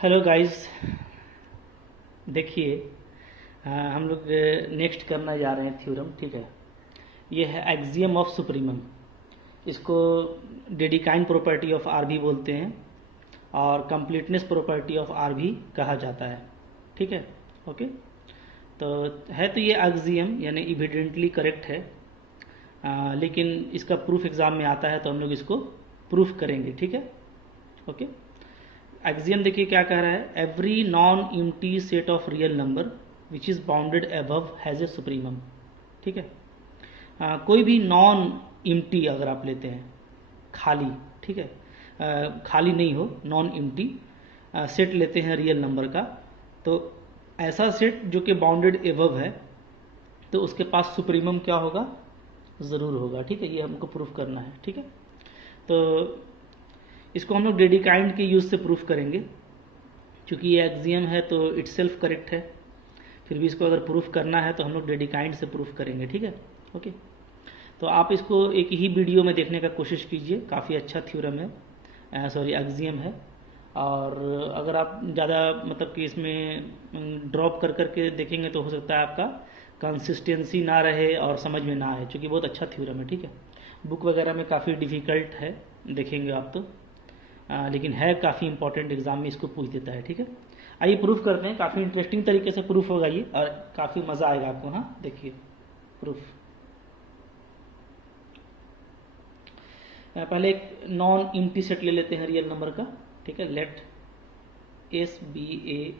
Hello guys. देखिए, हम लोग नेक्स्ट करना जा रहे हैं थ्योरम। ठीक है, ये है एक्सियम ऑफ सुप्रीमम। इसको डेडिकाइन प्रॉपर्टी ऑफ आर भी बोलते हैं और कंप्लीटनेस प्रॉपर्टी ऑफ आर भी कहा जाता है। ठीक है, ओके। तो ये एक्सियम यानी इविडेंटली करेक्ट है, लेकिन इसका प्रूफ एग्जाम में आता है तो हम लोग इसको प्रूफ करेंगे। ठीक है, ओके। एक्सियम देखिए क्या कह रहा है, every non empty set of real number which is bounded above has a supremum. ठीक है, कोई भी नॉन इम्टी अगर आप लेते हैं, खाली, ठीक है, खाली नहीं हो, नॉन इम्टी सेट लेते हैं रियल नंबर का, तो ऐसा सेट जो कि बाउंडेड एबव है तो उसके पास सुप्रीमम क्या होगा, ज़रूर होगा। ठीक है, ये हमको प्रूफ करना है। ठीक है, तो इसको हम लोग डेडिकाइंड के यूज़ से प्रूफ करेंगे। क्योंकि ये एक्सियम है तो इट्स सेल्फ करेक्ट है, फिर भी इसको अगर प्रूफ करना है तो हम लोग डेडिकाइंड से प्रूफ करेंगे। ठीक है, ओके। तो आप इसको एक ही वीडियो में देखने का कोशिश कीजिए, काफ़ी अच्छा थ्योरम है, सॉरी एक्सियम है। और अगर आप ज़्यादा मतलब कि इसमें ड्रॉप कर करके देखेंगे तो हो सकता है आपका कंसिस्टेंसी ना रहे और समझ में ना आए, क्योंकि बहुत अच्छा थ्योरम है। ठीक है, बुक वगैरह में काफ़ी डिफ़िकल्ट है, देखेंगे आप तो, लेकिन है काफ़ी इंपॉर्टेंट, एग्जाम में इसको पूछ देता है। ठीक है, आइए प्रूफ करते हैं। काफ़ी इंटरेस्टिंग तरीके से प्रूफ होगा ये और काफ़ी मज़ा आएगा आपको। हाँ, देखिए प्रूफ। पहले एक नॉन इम्प्टी सेट ले लेते हैं रियल नंबर का। ठीक है, let S be a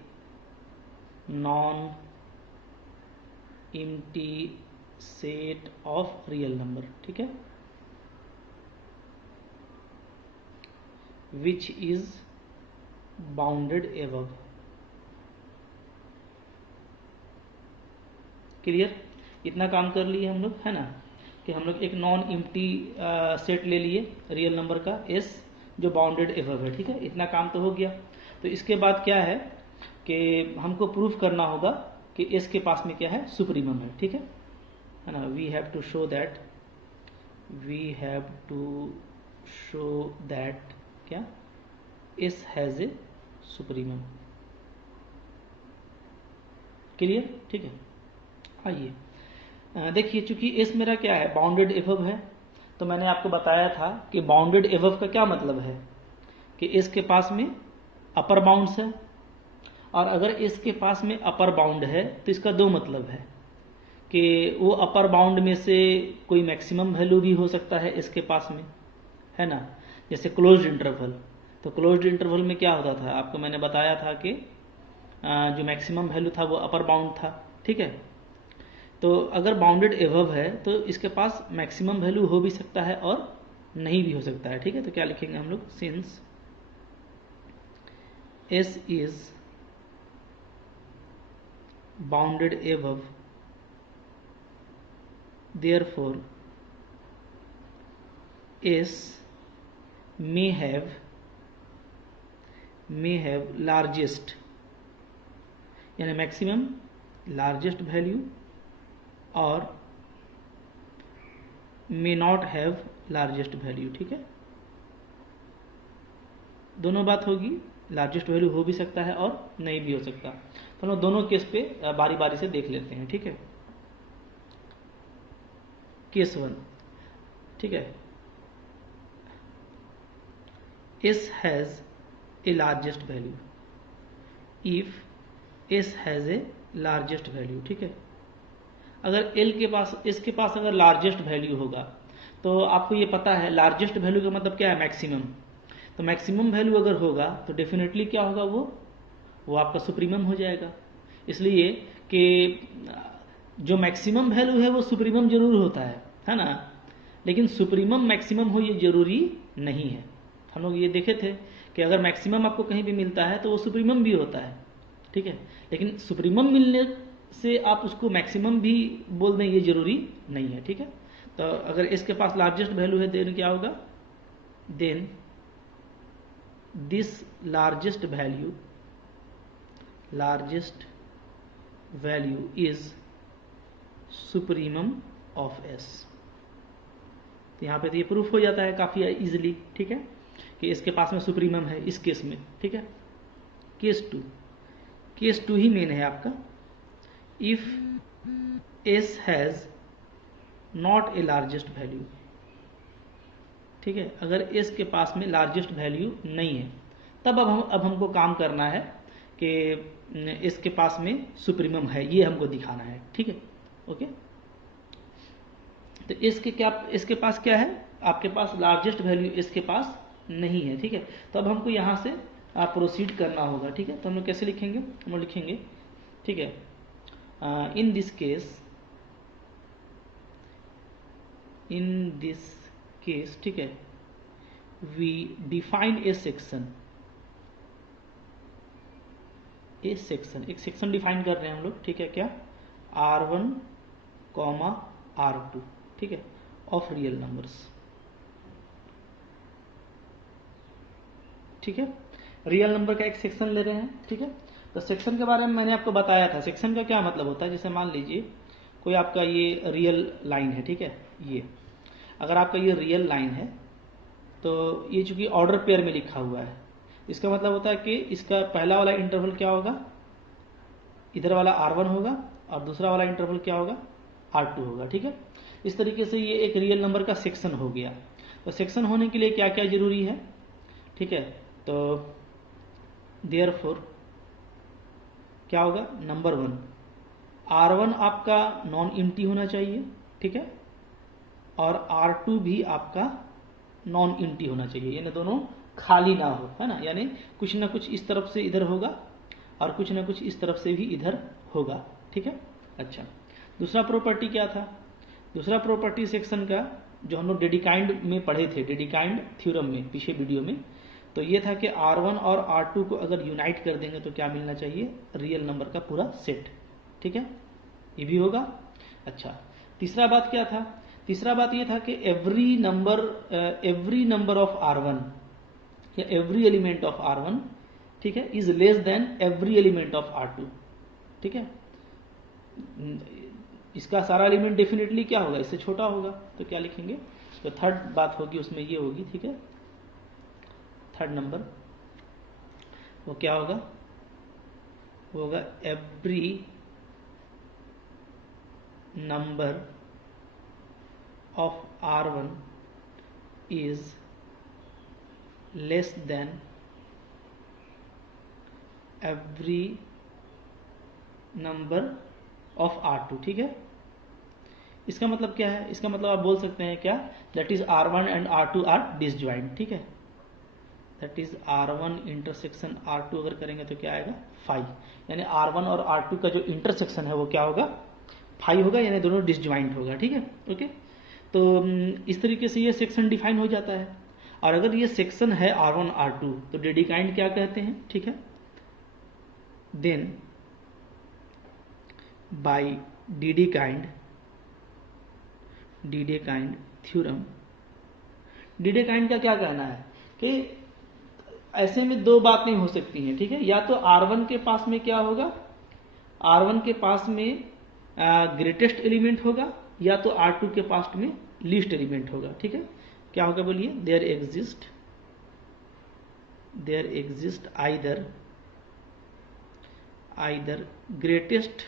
non empty set of real number. ठीक है, which is bounded above. Clear, इतना काम कर लिए हम लोग, है ना, कि हम लोग एक नॉन इम्प्टी सेट ले लिए रियल नंबर का एस जो बाउंडेड एबव है। ठीक है, इतना काम तो हो गया। तो इसके बाद क्या है कि हमको प्रूफ करना होगा कि एस के पास में क्या है, सुप्रीमम है। ठीक है ना, we have to show that क्या S has a supremum. Clear, ठीक है। आइए देखिए, चूंकि एस मेरा क्या है, बाउंडेड एबव है, तो मैंने आपको बताया था कि बाउंडेड एबव का क्या मतलब है कि एस के पास में अपर बाउंड्स है। और अगर एस के पास में अपर बाउंड है तो इसका दो मतलब है कि वो अपर बाउंड में से कोई मैक्सिमम वैल्यू भी हो सकता है इसके पास में, है ना। जैसे क्लोज्ड इंटरवल, तो क्लोज्ड इंटरवल में क्या होता था, आपको मैंने बताया था कि जो मैक्सिमम वैल्यू था वो अपर बाउंड था। ठीक है, तो अगर बाउंडेड एबव है तो इसके पास मैक्सिमम वैल्यू हो भी सकता है और नहीं भी हो सकता है। ठीक है, तो क्या लिखेंगे हम लोग, since S is bounded above therefore S may have largest यानी मैक्सिमम लार्जेस्ट वैल्यू और may not have largest value. ठीक है, दोनों बात होगी, लार्जेस्ट वैल्यू हो भी सकता है और नहीं भी हो सकता। तो हम लोग दोनों केस पे बारी बारी से देख लेते हैं। ठीक है, केस वन, ठीक है, S has a largest value if S has a largest value. ठीक है, अगर L के पास, इसके पास अगर लार्जेस्ट वैल्यू होगा तो आपको ये पता है लार्जेस्ट वैल्यू का मतलब क्या है, मैक्सिमम। तो मैक्सिमम वैल्यू अगर होगा तो डेफिनेटली क्या होगा, वो आपका सुप्रीमम हो जाएगा। इसलिए कि जो मैक्सिमम वैल्यू है वो सुप्रीमम जरूर होता है ना, लेकिन सुप्रीमम मैक्सिमम हो ये जरूरी नहीं है। हम लोग ये देखे थे कि अगर मैक्सिमम आपको कहीं भी मिलता है तो वो सुप्रीमम भी होता है। ठीक है, लेकिन सुप्रीमम मिलने से आप उसको मैक्सिमम भी बोल दें ये जरूरी नहीं है। ठीक है, तो अगर इसके पास लार्जेस्ट वैल्यू है देन क्या होगा, then this largest value is supremum of S. तो यहाँ पे तो ये प्रूफ हो जाता है काफ़ी इजीली। ठीक है, कि इसके पास में सुप्रीमम है इस केस में। ठीक है, केस टू ही मेन है आपका। If S has not a largest value, ठीक है, अगर एस के पास में लार्जेस्ट वैल्यू नहीं है, तब अब हमको काम करना है कि एस के पास में सुप्रीमम है, ये हमको दिखाना है, ठीक है। ओके, तो इसके पास क्या है, आपके पास लार्जेस्ट वैल्यू इसके पास नहीं है, ठीक है। तो अब हमको यहाँ से प्रोसीड करना होगा, ठीक है। तो हम लोग कैसे लिखेंगे, हम लोग लिखेंगे, ठीक है, इन दिस केस, ठीक है, वी डिफाइन ए सेक्शन, एक सेक्शन डिफाइन कर रहे हैं हम लोग, ठीक है, क्या, R1, R2, ठीक है, ऑफ रियल नंबर्स, ठीक है। रियल नंबर का एक सेक्शन ले रहे हैं, ठीक है। तो सेक्शन के बारे में मैंने आपको बताया था, सेक्शन का क्या मतलब होता है। जैसे मान लीजिए कोई आपका ये रियल लाइन है, ठीक है, ये अगर आपका ये रियल लाइन है तो ये चूंकि ऑर्डर पेयर में लिखा हुआ है, इसका मतलब होता है कि इसका पहला वाला इंटरवल क्या होगा, इधर वाला R1 होगा और दूसरा वाला इंटरवल क्या होगा, R2 होगा, ठीक है। इस तरीके से ये एक रियल नंबर का सेक्शन हो गया। तो सेक्शन होने के लिए क्या क्या जरूरी है, ठीक है। तो देयरफॉर क्या होगा, नंबर 1, R1 आपका नॉन एम्प्टी होना चाहिए, ठीक है, और R2 भी आपका नॉन एम्प्टी होना चाहिए, यानी दोनों खाली ना हो, है ना, यानी कुछ ना कुछ इस तरफ से इधर होगा और कुछ ना कुछ इस तरफ से भी इधर होगा, ठीक है। अच्छा, दूसरा प्रॉपर्टी क्या था, दूसरा प्रॉपर्टी सेक्शन का जो हम लोग डेडिकाइंड में पढ़े थे, डेडिकाइंड थ्योरम में, पिछले वीडियो में, तो ये था कि R1 और R2 को अगर यूनाइट कर देंगे तो क्या मिलना चाहिए, रियल नंबर का पूरा सेट, ठीक है, ये भी होगा। अच्छा, तीसरा बात क्या था, तीसरा बात ये था कि एवरी नंबर ऑफ R1 या एवरी एलिमेंट ऑफ R1, ठीक है, is less than every element of R2, ठीक है। इसका सारा एलिमेंट डेफिनेटली क्या होगा, इससे छोटा होगा, तो क्या लिखेंगे, तो थर्ड बात होगी उसमें ये होगी, ठीक है, थर्ड नंबर वो क्या होगा, वो होगा every number of R1 is less than every number of R2, ठीक है। इसका मतलब क्या है, इसका मतलब आप बोल सकते हैं क्या, that is R1 and R2 are disjoint, ठीक है, that is R1 intersection R2 अगर करेंगे तो क्या आएगा, 5, यानी R1 और R2 का जो इंटरसेक्शन है वो क्या होगा, 5 होगा, यानी दोनों डिसजॉइंट होगा, ठीक है। ओके, तो इस तरीके से ये सेक्शन डिफाइन हो जाता है। और अगर ये सेक्शन है R1 R2 तो डेडिकाइंड क्या कहते हैं, ठीक है। देन बाय डेडिकाइंड थ्योरम, डेडिकाइंड का क्या कहना है कि ऐसे में दो बातें हो सकती हैं, ठीक है, या तो R1 के पास में क्या होगा, R1 के पास में ग्रेटेस्ट एलिमेंट होगा, या तो R2 के पास में लीस्ट एलिमेंट होगा, ठीक है। क्या होगा बोलिए, there exist either greatest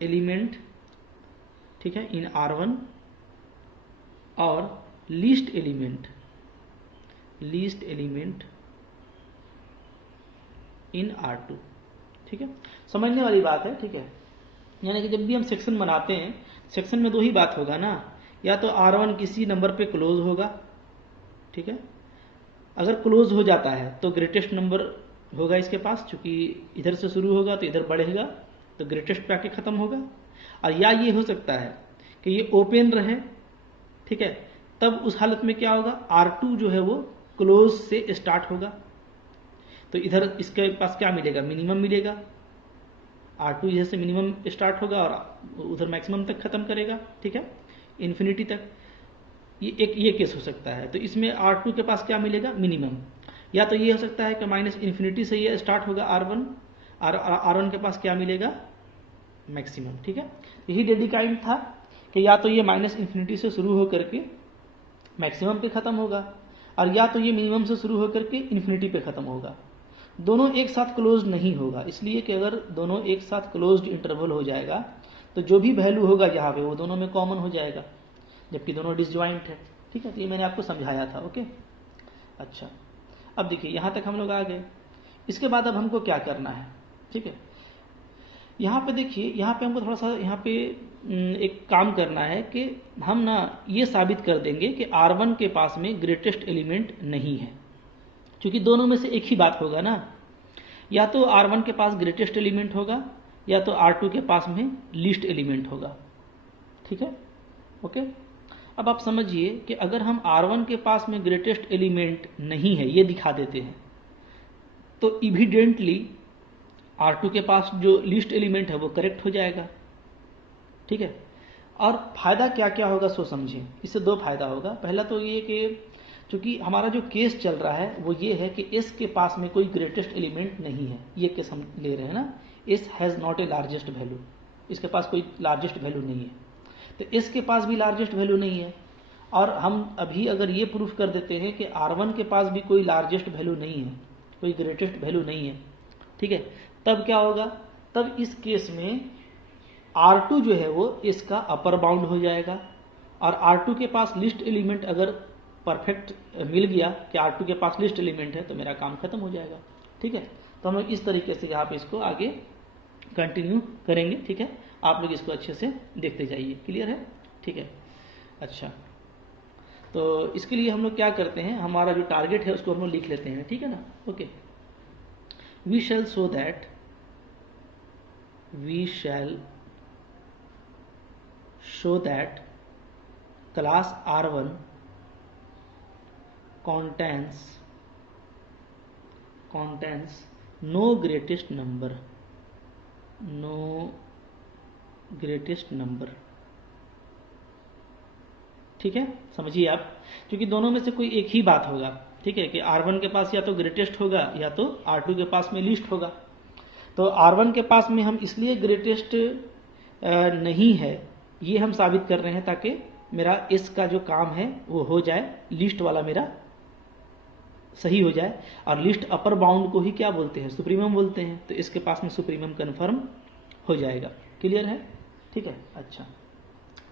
element, ठीक है, इन R1 और लीस्ट एलिमेंट इन R2, ठीक है। समझने वाली बात है, ठीक है। यानी कि जब भी हम सेक्शन बनाते हैं, सेक्शन में दो ही बात होगा ना, या तो R1 किसी नंबर पे क्लोज होगा, ठीक है, अगर क्लोज हो जाता है तो ग्रेटेस्ट नंबर होगा इसके पास, चूंकि इधर से शुरू होगा तो इधर बढ़ेगा तो ग्रेटेस्ट पे आके खत्म होगा। और या ये हो सकता है कि ये ओपन रहे, ठीक है, तब उस हालत में क्या होगा, R2 जो है वो क्लोज से स्टार्ट होगा, तो इधर इसके पास क्या मिलेगा, मिनिमम मिलेगा, R2 इधर से मिनिमम स्टार्ट होगा और उधर मैक्सिमम तक खत्म करेगा, ठीक है, इन्फिनिटी तक। ये केस हो सकता है, तो इसमें R2 के पास क्या मिलेगा, मिनिमम। या तो ये हो सकता है कि माइनस इन्फिनिटी से ये स्टार्ट होगा R1, R1 के पास क्या मिलेगा, मैक्सिमम, ठीक है। यही डेडिकाइंड था कि या तो ये माइनस इन्फिनिटी से शुरू होकर के मैक्सिमम पे खत्म होगा, और या तो ये मिनिमम से शुरू होकर के इन्फिनिटी पे ख़त्म होगा। दोनों एक साथ क्लोज नहीं होगा, इसलिए कि अगर दोनों एक साथ क्लोज्ड इंटरवल हो जाएगा तो जो भी वैल्यू होगा यहाँ पे वो दोनों में कॉमन हो जाएगा, जबकि दोनों डिसजॉइंट है। ठीक है, तो ये मैंने आपको समझाया था। ओके, अच्छा, अब देखिए यहाँ तक हम लोग आ गए। इसके बाद अब हमको क्या करना है? ठीक है, यहाँ पे देखिए, यहाँ पे हमको थोड़ा सा यहाँ पे एक काम करना है कि हम ना ये साबित कर देंगे कि R1 के पास में ग्रेटेस्ट एलिमेंट नहीं है, क्योंकि दोनों में से एक ही बात होगा ना, या तो R1 के पास ग्रेटेस्ट एलिमेंट होगा या तो R2 के पास में लीस्ट एलिमेंट होगा। ठीक है, ओके। अब आप समझिए कि अगर हम R1 के पास में ग्रेटेस्ट एलिमेंट नहीं है ये दिखा देते हैं तो इविडेंटली R2 के पास जो लीस्ट एलिमेंट है वो करेक्ट हो जाएगा। ठीक है, और फायदा क्या क्या होगा सो समझें। इससे दो फायदा होगा। पहला तो ये कि चूंकि हमारा जो केस चल रहा है वो ये है कि S के पास में कोई ग्रेटेस्ट एलिमेंट नहीं है, ये केस हम ले रहे हैं ना, S has not a largest value, इसके पास कोई लार्जेस्ट वैल्यू नहीं है, तो S के पास भी लार्जेस्ट वैल्यू नहीं है। और हम अभी अगर ये प्रूफ कर देते हैं कि R1 के पास भी कोई लार्जेस्ट वैल्यू नहीं है, कोई ग्रेटेस्ट वैल्यू नहीं है, ठीक है, तब क्या होगा? तब इस केस में R2 जो है वो इसका अपर बाउंड हो जाएगा, और R2 के पास लिस्ट एलिमेंट अगर परफेक्ट मिल गया कि R2 के पास लिस्ट एलिमेंट है तो मेरा काम खत्म हो जाएगा। ठीक है, तो हम लोग इस तरीके से यहाँ पे इसको आगे कंटिन्यू करेंगे। ठीक है, आप लोग इसको अच्छे से देखते जाइए। क्लियर है? ठीक है, अच्छा, तो इसके लिए हम लोग क्या करते हैं, हमारा जो टारगेट है उसको हम लोग लिख लेते हैं। ठीक है ना? Okay, we shall show that class R1 contains no greatest number, ठीक है, समझिए आप, क्योंकि दोनों में से कोई एक ही बात होगा। ठीक है, कि R1 के पास या तो ग्रेटेस्ट होगा या तो R2 के पास में लीस्ट होगा। तो R1 के पास में हम इसलिए ग्रेटेस्ट नहीं है ये हम साबित कर रहे हैं ताकि मेरा इस का जो काम है वो हो जाए, लिस्ट वाला मेरा सही हो जाए। और लिस्ट अपर बाउंड को ही क्या बोलते हैं? सुप्रीमम बोलते हैं। तो इसके पास में सुप्रीमम कन्फर्म हो जाएगा। क्लियर है? ठीक है, अच्छा,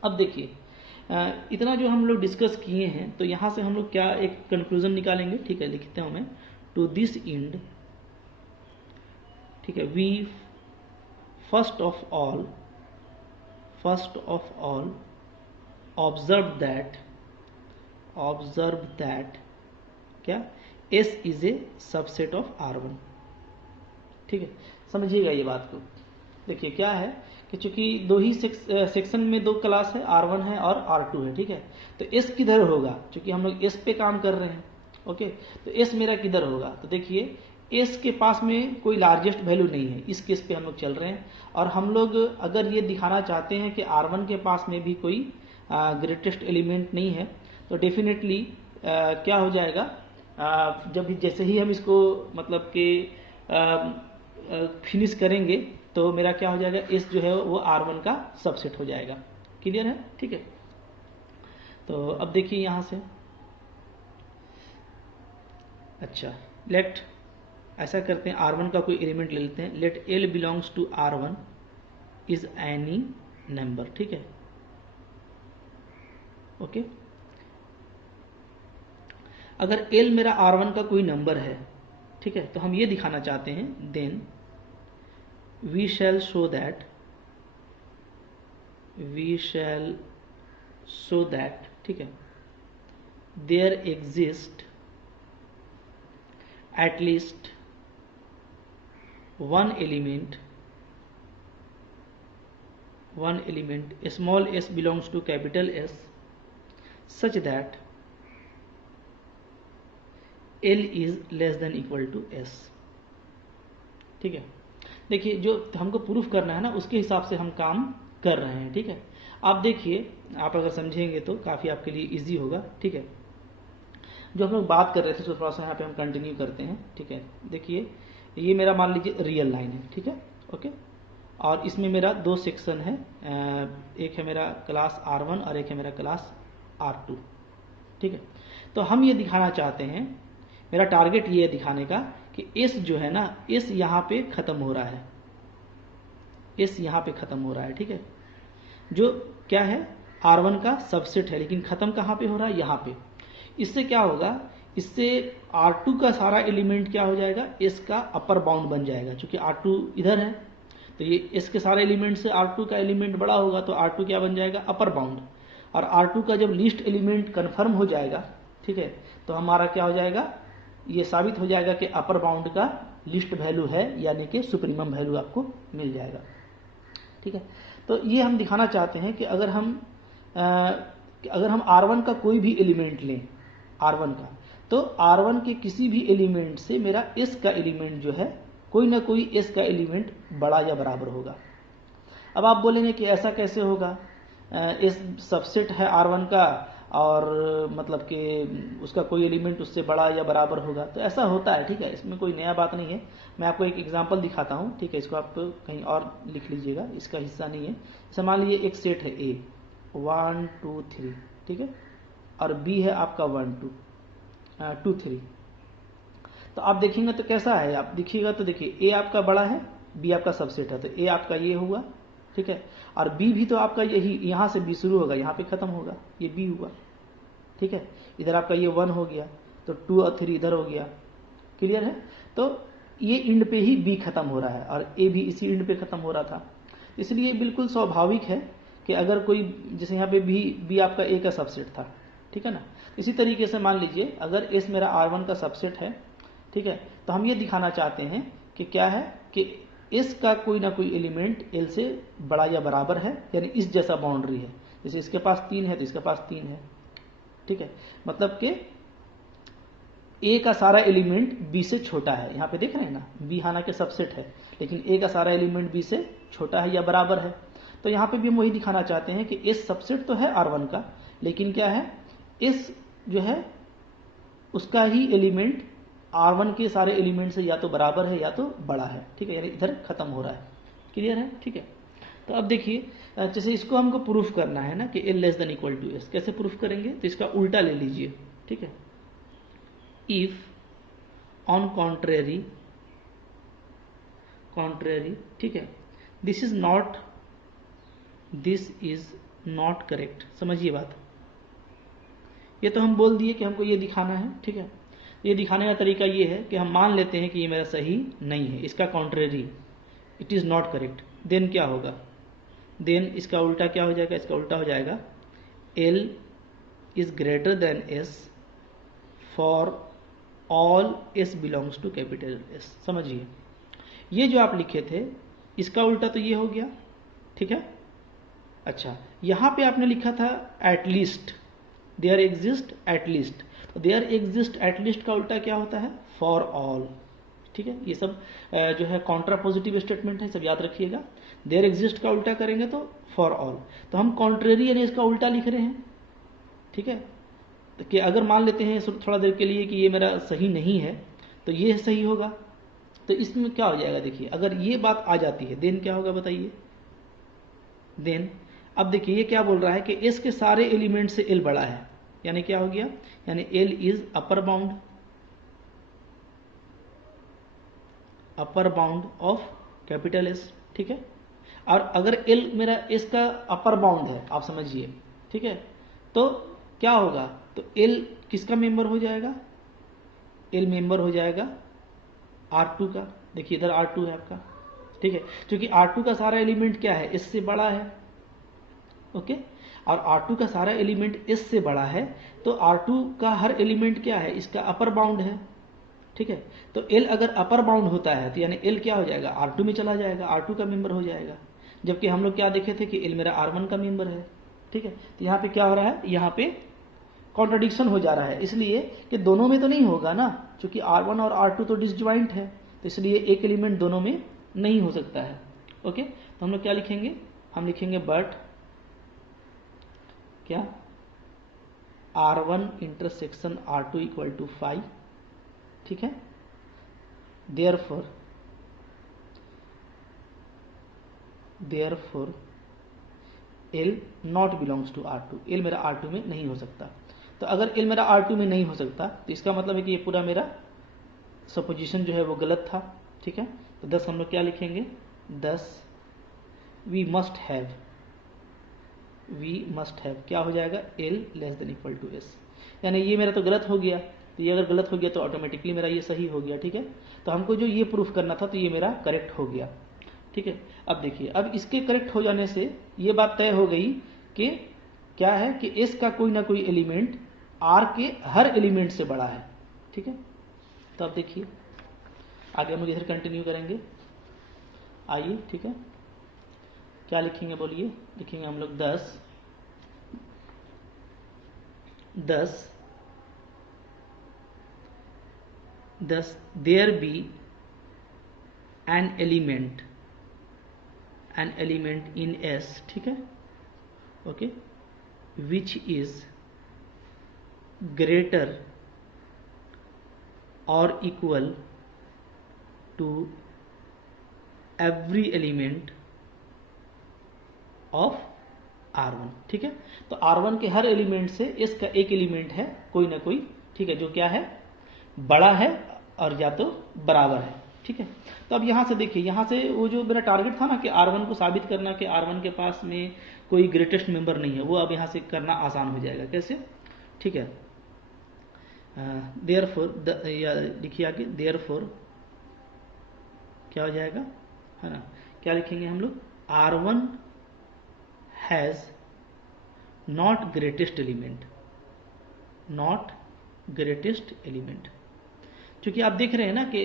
अब देखिए इतना जो हम लोग डिस्कस किए हैं तो यहाँ से हम लोग क्या एक कंक्लूजन निकालेंगे। ठीक है, लिखते हैं मैं, टू दिस एंड, ठीक है, we first of all observe that क्या S is a subset of R1। ठीक है, समझिएगा ये बात को। देखिए क्या है कि चूंकि दो ही सेक्शन में दो क्लास है, R1 है और R2 है। ठीक है, तो S किधर होगा? चूंकि हम लोग S पे काम कर रहे हैं। ओके, तो S मेरा किधर होगा? तो देखिए S के पास में कोई लार्जेस्ट वैल्यू नहीं है, इस केस पे हम लोग चल रहे हैं। और हम लोग अगर ये दिखाना चाहते हैं कि R1 के पास में भी कोई ग्रेटेस्ट एलिमेंट नहीं है तो डेफिनेटली क्या हो जाएगा, जब जैसे ही हम इसको मतलब कि फिनिश करेंगे तो मेरा क्या हो जाएगा, S जो है वो R1 का सबसेट हो जाएगा। क्लियर है? ठीक है, तो अब देखिए यहाँ से, अच्छा, लेट ऐसा करते हैं, R1 का कोई एलिमेंट ले लेते हैं, let L belongs to R1 is any number. ठीक है, ओके, अगर L मेरा R1 का कोई नंबर है, ठीक है, तो हम ये दिखाना चाहते हैं, then we shall show that, ठीक है, there exist at least one element small s belongs to capital S such that L is less than equal to S। ठीक है, देखिए जो हमको प्रूफ करना है ना उसके हिसाब से हम काम कर रहे हैं। ठीक है, आप देखिए, आप अगर समझेंगे तो काफ़ी आपके लिए इजी होगा। ठीक है, जो हम लोग बात कर रहे थे उसको थोड़ा सा यहाँ पे हम कंटिन्यू करते हैं। ठीक है, देखिए ये मेरा मान लीजिए रियल लाइन है। ठीक है, ओके, और इसमें मेरा दो सेक्शन है, एक है मेरा क्लास R1 और एक है मेरा क्लास R2। ठीक है, तो हम ये दिखाना चाहते हैं, मेरा टारगेट ये है दिखाने का कि एस जो है ना, एस यहाँ पे ख़त्म हो रहा है, एस यहाँ पे ख़त्म हो रहा है, ठीक है, जो क्या है R1 का सबसेट है, लेकिन ख़त्म कहाँ पे हो रहा है, यहाँ पे। इससे क्या होगा, इससे R2 का सारा एलिमेंट क्या हो जाएगा, S का अपर बाउंड बन जाएगा, क्योंकि R2 इधर है तो ये S के सारे एलिमेंट से R2 का एलिमेंट बड़ा होगा, तो R2 क्या बन जाएगा, अपर बाउंड। और R2 का जब लीस्ट एलिमेंट कन्फर्म हो जाएगा, ठीक है, तो हमारा क्या हो जाएगा, ये साबित हो जाएगा कि अपर बाउंड का लिस्ट वैल्यू है, यानी कि सुप्रीमम वैल्यू आपको मिल जाएगा, ठीक है। तो ये हम दिखाना चाहते हैं कि अगर हम R1 का कोई भी एलिमेंट लें, R1 का, तो R1 के किसी भी एलिमेंट से मेरा S का एलिमेंट जो है, कोई ना कोई S का एलिमेंट बड़ा या बराबर होगा। अब आप बोलेंगे कि ऐसा कैसे होगा, S सबसेट है R1 का और मतलब कि उसका कोई एलिमेंट उससे बड़ा या बराबर होगा, तो ऐसा होता है, ठीक है, इसमें कोई नया बात नहीं है। मैं आपको एक एग्जांपल दिखाता हूँ, ठीक है, इसको आप कहीं और लिख लीजिएगा, इसका हिस्सा नहीं है। जैसे मान लीजिए एक सेट है A 1 2 3, ठीक है, और B है आपका 1 2 3। तो आप देखेंगे तो कैसा है, आप देखिएगा तो देखिए A आपका बड़ा है, B आपका सबसेट है, तो A आपका ये हुआ, ठीक है, और B भी तो आपका यही, यहाँ से B शुरू होगा, यहाँ पे खत्म होगा, ये B हुआ, ठीक है, इधर आपका ये 1 हो गया, तो 2 और 3 इधर हो गया, क्लियर है। तो ये इंड पे ही B खत्म हो रहा है और A भी इसी इंड पे खत्म हो रहा था, इसलिए बिल्कुल स्वाभाविक है कि अगर कोई, जैसे यहाँ पे B आपका A का सबसेट था, ठीक है ना, इसी तरीके से मान लीजिए अगर S मेरा R1 का सबसेट है, ठीक है, तो हम ये दिखाना चाहते हैं कि क्या है कि S का कोई ना कोई एलिमेंट L से बड़ा या बराबर है, यानी इस जैसा बाउंड्री है, जैसे इसके पास 3 है तो इसके पास 3 है, ठीक है, मतलब कि A का सारा एलिमेंट B से छोटा है, यहाँ पे देख रहे हैं ना, B हालांकि सबसेट है, लेकिन A का सारा एलिमेंट B से छोटा है या बराबर है। तो यहाँ पे भी हम वही दिखाना चाहते हैं कि S सबसेट तो है R1 का, लेकिन क्या है, S जो है उसका ही एलिमेंट R1 के सारे एलिमेंट से या तो बराबर है या तो बड़ा है, ठीक है, यानी इधर खत्म हो रहा है, क्लियर है, ठीक है। तो अब देखिए, जैसे इसको हमको प्रूफ करना है ना कि L less than equal to S, कैसे प्रूफ करेंगे, तो इसका उल्टा ले लीजिए, ठीक है। इफ ऑन कॉन्ट्रेरी, ठीक है, दिस इज नॉट करेक्ट, समझिए बात। ये तो हम बोल दिए कि हमको ये दिखाना है, ठीक है, ये दिखाने का तरीका ये है कि हम मान लेते हैं कि ये मेरा सही नहीं है, इसका contrary, it is not correct, then क्या होगा, देन इसका उल्टा क्या हो जाएगा, इसका उल्टा हो जाएगा L is greater than S for all S belongs to capital S। समझिए, ये जो आप लिखे थे इसका उल्टा तो ये हो गया, ठीक है। अच्छा, यहाँ पे आपने लिखा था एटलीस्ट, देयर एग्जिस्ट एटलीस्ट, तो देयर एग्जिस्ट एटलीस्ट का उल्टा क्या होता है, फॉर ऑल, ठीक है। ये सब जो है कॉन्ट्रा पॉजिटिव स्टेटमेंट है, सब याद रखिएगा। देयर एग्जिस्ट का उल्टा करेंगे तो फॉर ऑल, तो हम कॉन्ट्रेरी यानी इसका उल्टा लिख रहे हैं, ठीक है। तो कि अगर मान लेते हैं थोड़ा देर के लिए कि ये मेरा सही नहीं है, तो ये सही होगा, तो इसमें क्या हो जाएगा, देखिए अगर ये बात आ जाती है देन क्या होगा बताइए, देन अब देखिए ये क्या बोल रहा है कि S के सारे एलिमेंट से L बड़ा है, यानी क्या हो गया, यानी L is upper bound of capital S, ठीक है। और अगर L मेरा S का अपर बाउंड है, आप समझिए, ठीक है, तो क्या होगा, तो L किसका मेंबर हो जाएगा, L मेंबर हो जाएगा R2 का, देखिए इधर R2 है आपका, ठीक है, क्योंकि R2 का सारा एलिमेंट क्या है, S से बड़ा है, ओके, और R2 का सारा एलिमेंट S से बड़ा है, तो R2 का हर एलिमेंट क्या है, इसका अपर बाउंड है, ठीक है। तो L अगर अपर बाउंड होता है तो यानी L क्या हो जाएगा, R2 में चला जाएगा, R2 का मेंबर हो जाएगा, जबकि हम लोग क्या देखे थे कि L मेरा R1 का मेंबर है, ठीक है। तो यहाँ पे क्या हो रहा है, यहाँ पे कॉन्ट्रडिक्शन हो जा रहा है, इसलिए कि दोनों में तो नहीं होगा ना, क्योंकि R1 और R2 तो डिसज्वाइंट है, तो इसलिए एक एलिमेंट दोनों में नहीं हो सकता है, ओके। तो हम लोग क्या लिखेंगे, हम लिखेंगे बट क्या, R1 intersection R2 equal to 5, ठीक है। Therefore L not belongs to R2, L मेरा R2 में नहीं हो सकता। तो अगर L मेरा R2 में नहीं हो सकता तो इसका मतलब है कि ये पूरा मेरा सपोजिशन जो है वो गलत था, ठीक है। तो 10 हम लोग क्या लिखेंगे, 10 वी मस्ट हैव क्या हो जाएगा, L less than equal to S। यानी ये मेरा तो गलत हो गया, तो ये अगर गलत हो गया तो ऑटोमेटिकली मेरा ये सही हो गया, ठीक है। तो हमको जो ये प्रूफ करना था तो ये मेरा करेक्ट हो गया, ठीक है। अब देखिए, अब इसके करेक्ट हो जाने से ये बात तय हो गई कि क्या है कि S का कोई ना कोई एलिमेंट R के हर एलिमेंट से बड़ा है, ठीक है। तो अब देखिए आगे हम लोग इधर कंटिन्यू करेंगे, आइए, ठीक है। क्या लिखेंगे बोलिए, लिखेंगे हम लोग 10 there be an element in S, ठीक है, ओके, विच इज ग्रेटर और equal to every element of R1, ठीक है। तो R1 के हर एलिमेंट से इसका एक एलिमेंट है कोई ना कोई, ठीक है, जो क्या है, बड़ा है और या तो बराबर है, ठीक है। तो अब यहां से देखिए, यहां से वो जो मेरा टारगेट था ना कि R1 को साबित करना कि R1 के पास में कोई ग्रेटेस्ट मेंबर नहीं है, वो अब यहां से करना आसान हो जाएगा। कैसे, ठीक है। देयरफॉर लिखिए आगे, देयरफॉर क्या हो जाएगा, है ना, क्या लिखेंगे हम लोग, R1 has not greatest element, क्योंकि आप देख रहे हैं ना कि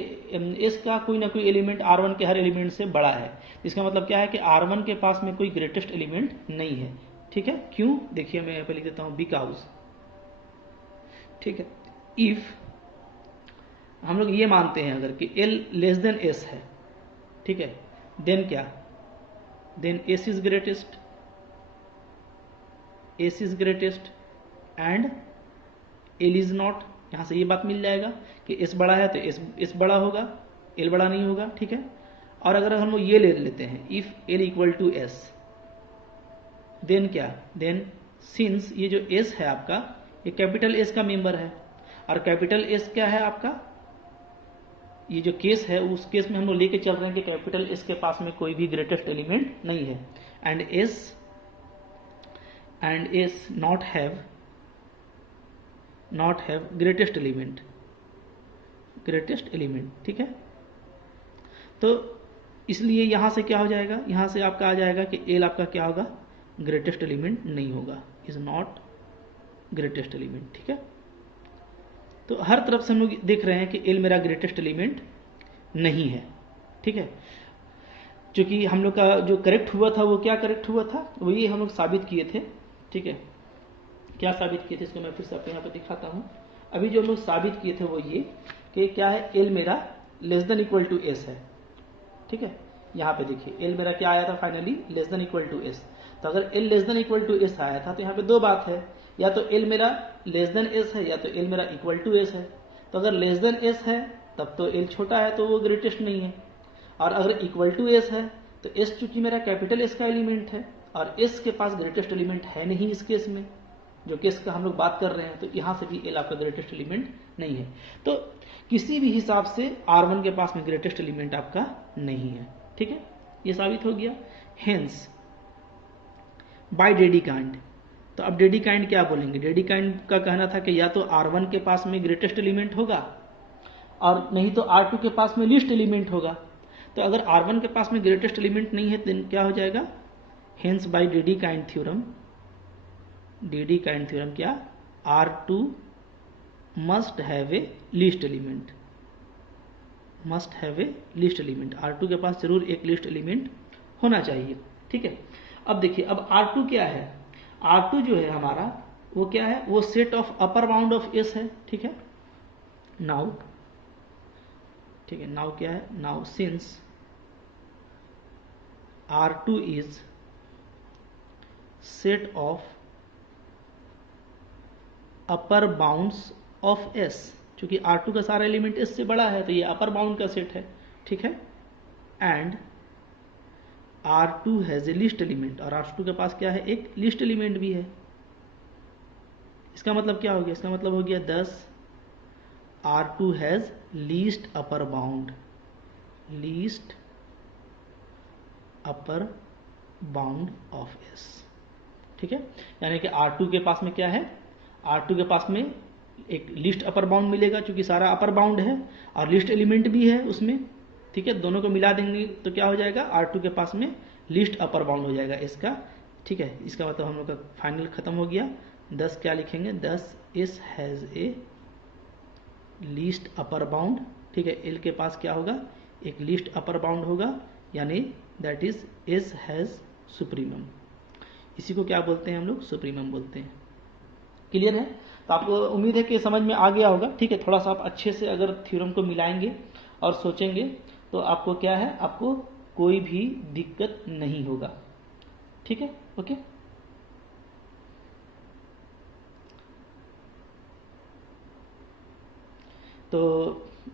S का कोई ना कोई एलिमेंट R1 के हर एलिमेंट से बड़ा है। इसका मतलब क्या है कि R1 के पास में कोई ग्रेटेस्ट एलिमेंट नहीं है, ठीक है। क्यों, देखिए मैं यहाँ पे लिख देता हूँ, बिकॉज, ठीक है, इफ हम लोग ये मानते हैं अगर कि L लेस देन S है, ठीक है, देन क्या, then S is greatest and L is not. यहां से ये बात मिल जाएगा कि S बड़ा है तो S बड़ा होगा, L बड़ा नहीं होगा, ठीक है। और अगर हम लोग ये ले लेते हैं, if L equal to S, then क्या, देन सिंस ये जो S है आपका, ये कैपिटल S का मेंबर है, और कैपिटल S क्या है आपका, ये जो केस है उस केस में हम लोग लेके चल रहे हैं कि कैपिटल S के पास में कोई भी ग्रेटेस्ट एलिमेंट नहीं है, and S not have greatest element, ठीक है। तो इसलिए यहां से क्या हो जाएगा, यहां से आपका आ जाएगा कि L आपका क्या होगा, ग्रेटेस्ट एलिमेंट नहीं होगा, इज नॉट ग्रेटेस्ट एलिमेंट, ठीक है। तो हर तरफ से हम लोग देख रहे हैं कि L मेरा ग्रेटेस्ट एलिमेंट नहीं है, ठीक है। क्योंकि हम लोग का जो करेक्ट हुआ था वो क्या करेक्ट हुआ था, वो ये हम लोग साबित किए थे, ठीक है। क्या साबित किए थे, इसको मैं फिर से आपको यहाँ पे दिखाता हूँ। अभी जो हम लोग साबित किए थे वो ये कि क्या है, L मेरा less than equal to S है, ठीक है। यहाँ पे देखिए L मेरा क्या आया था finally, less than equal to S। तो अगर L less than equal to S आया था तो यहाँ पे दो बात है, या तो L मेरा लेस देन S है या तो L मेरा इक्वल टू S है। तो अगर लेस देन S है तब तो L छोटा है तो वो ग्रेटेस्ट नहीं है, और अगर इक्वल टू S है तो S चूंकि मेरा कैपिटल S का एलिमेंट है और S के पास ग्रेटेस्ट एलिमेंट है नहीं इस केस में, जो केस का हम लोग बात कर रहे हैं, तो यहां से भी L आपका ग्रेटेस्ट एलिमेंट नहीं है। तो किसी भी हिसाब से R1 के पास में ग्रेटेस्ट एलिमेंट आपका नहीं है, ठीक है, ये साबित हो गया। हेंस बाय डेडिकाइंड, तो अब डेडिकाइंड क्या बोलेंगे, डेडिकाइंड का कहना था कि या तो R1 के पास में ग्रेटेस्ट एलिमेंट होगा और नहीं तो R2 के पास में लीस्ट एलिमेंट होगा। तो अगर R1 के पास में ग्रेटेस्ट एलिमेंट नहीं है तो क्या हो जाएगा, हेंस बाय डेडिकाइंड थ्योरम क्या, R2 must have a least element, R2 के पास जरूर एक लीस्ट एलिमेंट होना चाहिए, ठीक है। अब देखिए, अब R2 क्या है, R2 जो है हमारा वो क्या है, वो set of upper bound of S है, ठीक है। नाउ क्या है, now since R2 is set of upper bounds of S, क्योंकि R2 का सारा एलिमेंट S से बड़ा है तो ये अपर बाउंड का सेट है, ठीक है। And R2 has a list element, और R2 के पास क्या है, एक लिस्ट एलिमेंट भी है, इसका मतलब क्या हो गया, इसका मतलब हो गया 10 R2 has least upper bound, least upper bound of S, ठीक है। यानी कि R2 के पास में क्या है, R2 के पास में एक लिस्ट अपर बाउंड मिलेगा क्योंकि सारा अपर बाउंड है और लिस्ट एलिमेंट भी है उसमें, ठीक है। दोनों को मिला देंगे तो क्या हो जाएगा, R2 के पास में लिस्ट अपर बाउंड हो जाएगा इसका, ठीक है। इसका मतलब हम लोग का फाइनल खत्म हो गया। 10 क्या लिखेंगे, 10 इस has a least upper bound, ठीक है। एल के पास क्या होगा, एक लिस्ट अपर बाउंड होगा, यानी that is S has supremum. इसी को क्या बोलते हैं हम लोग, सुप्रीमम बोलते हैं। क्लियर है? तो आपको उम्मीद है कि समझ में आ गया होगा, ठीक है। थोड़ा सा आप अच्छे से अगर थ्योरम को मिलाएंगे और सोचेंगे तो आपको क्या है, आपको कोई भी दिक्कत नहीं होगा, ठीक है। ओके, तो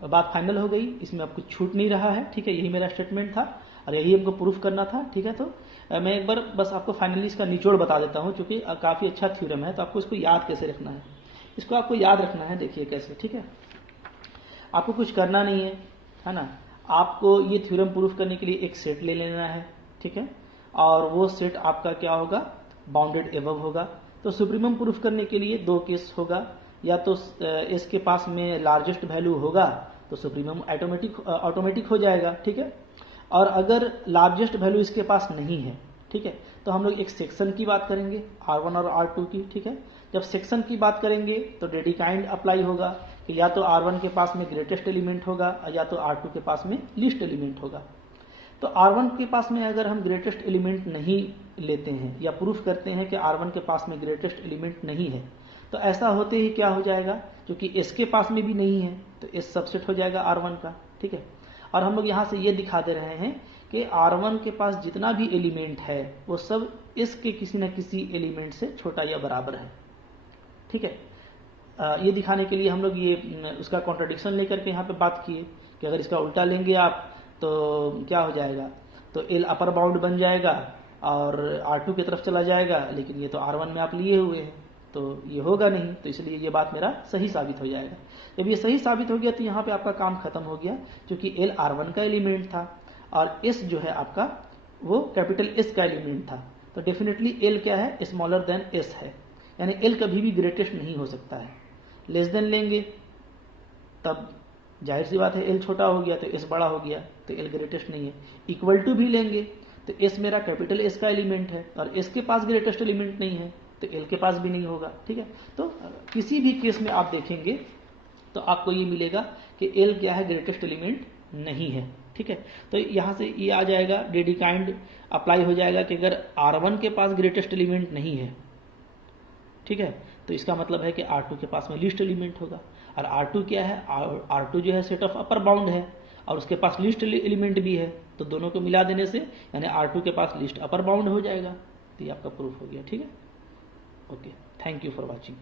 बात फाइनल हो गई, इसमें अब कुछ छूट नहीं रहा है, ठीक है। यही मेरा स्टेटमेंट था और यही हमको प्रूफ करना था, ठीक है। तो मैं एक बार बस आपको फाइनली इसका निचोड़ बता देता हूँ, क्योंकि काफ़ी अच्छा थ्योरम है, तो आपको इसको याद कैसे रखना है, इसको आपको याद रखना है, देखिए कैसे, ठीक है। आपको कुछ करना नहीं है ना। आपको ये थ्योरम प्रूफ करने के लिए एक सेट ले लेना है, ठीक है। और वो सेट आपका क्या होगा, बाउंडेड एबव होगा। तो सुप्रीमम प्रूफ करने के लिए दो केस होगा, या तो इसके पास में लार्जेस्ट वैल्यू होगा तो सुप्रीमम ऑटोमेटिक हो जाएगा, ठीक है। और अगर लार्जेस्ट वैल्यू इसके पास नहीं है, ठीक है, तो हम लोग एक सेक्शन की बात करेंगे, R1 और R2 की, ठीक है। जब सेक्शन की बात करेंगे तो डेडिकाइंड अप्लाई होगा कि या तो R1 के पास में ग्रेटेस्ट एलिमेंट होगा या तो R2 के पास में लीस्ट एलिमेंट होगा। तो R1 के पास में अगर हम ग्रेटेस्ट एलिमेंट नहीं लेते हैं या प्रूफ करते हैं कि R1 के पास में ग्रेटेस्ट एलिमेंट नहीं है, तो ऐसा होते ही क्या हो जाएगा, क्योंकि S के पास में भी नहीं है तो S सबसेट हो जाएगा R1 का, ठीक है। और हम लोग यहाँ से ये दिखा दे रहे हैं कि R1 के पास जितना भी एलिमेंट है वो सब S के किसी न किसी एलिमेंट से छोटा या बराबर है, ठीक है। ये दिखाने के लिए हम लोग ये उसका कॉन्ट्रडिक्शन लेकर के यहाँ पे बात किए कि अगर इसका उल्टा लेंगे आप तो क्या हो जाएगा, तो L अपर बाउंड बन जाएगा और R2 की तरफ चला जाएगा, लेकिन ये तो R1 में आप लिए हुए हैं तो ये होगा नहीं, तो इसलिए ये बात मेरा सही साबित हो जाएगा। जब ये सही साबित हो गया तो यहाँ पे आपका काम खत्म हो गया, क्योंकि L R1 का एलिमेंट था और S जो है आपका वो कैपिटल S का एलिमेंट था, तो डेफिनेटली L क्या है, स्मॉलर देन S है, यानी L कभी भी ग्रेटेस्ट नहीं हो सकता है। लेस देन लेंगे तब जाहिर सी बात है L छोटा हो गया तो S बड़ा हो गया, तो L ग्रेटेस्ट नहीं है। इक्वल टू भी लेंगे तो S मेरा कैपिटल S का एलिमेंट है और S के पास ग्रेटेस्ट एलिमेंट नहीं है तो L के पास भी नहीं होगा, ठीक है। तो किसी भी केस में आप देखेंगे तो आपको ये मिलेगा कि L क्या है, ग्रेटेस्ट एलिमेंट नहीं है, ठीक है। तो यहाँ से ये आ जाएगा, डेडिकाइंड अप्लाई हो जाएगा कि अगर R1 के पास ग्रेटेस्ट एलिमेंट नहीं है, ठीक है, तो इसका मतलब है कि R2 के पास में लिस्ट एलिमेंट होगा। और R2 क्या है, R2 जो है सेट ऑफ अपर बाउंड है और उसके पास लिस्ट एलिमेंट भी है, तो दोनों को मिला देने से यानी R2 के पास लिस्ट अपर बाउंड हो जाएगा। तो ये आपका प्रूफ हो गया, ठीक है। Okay, thank you for watching.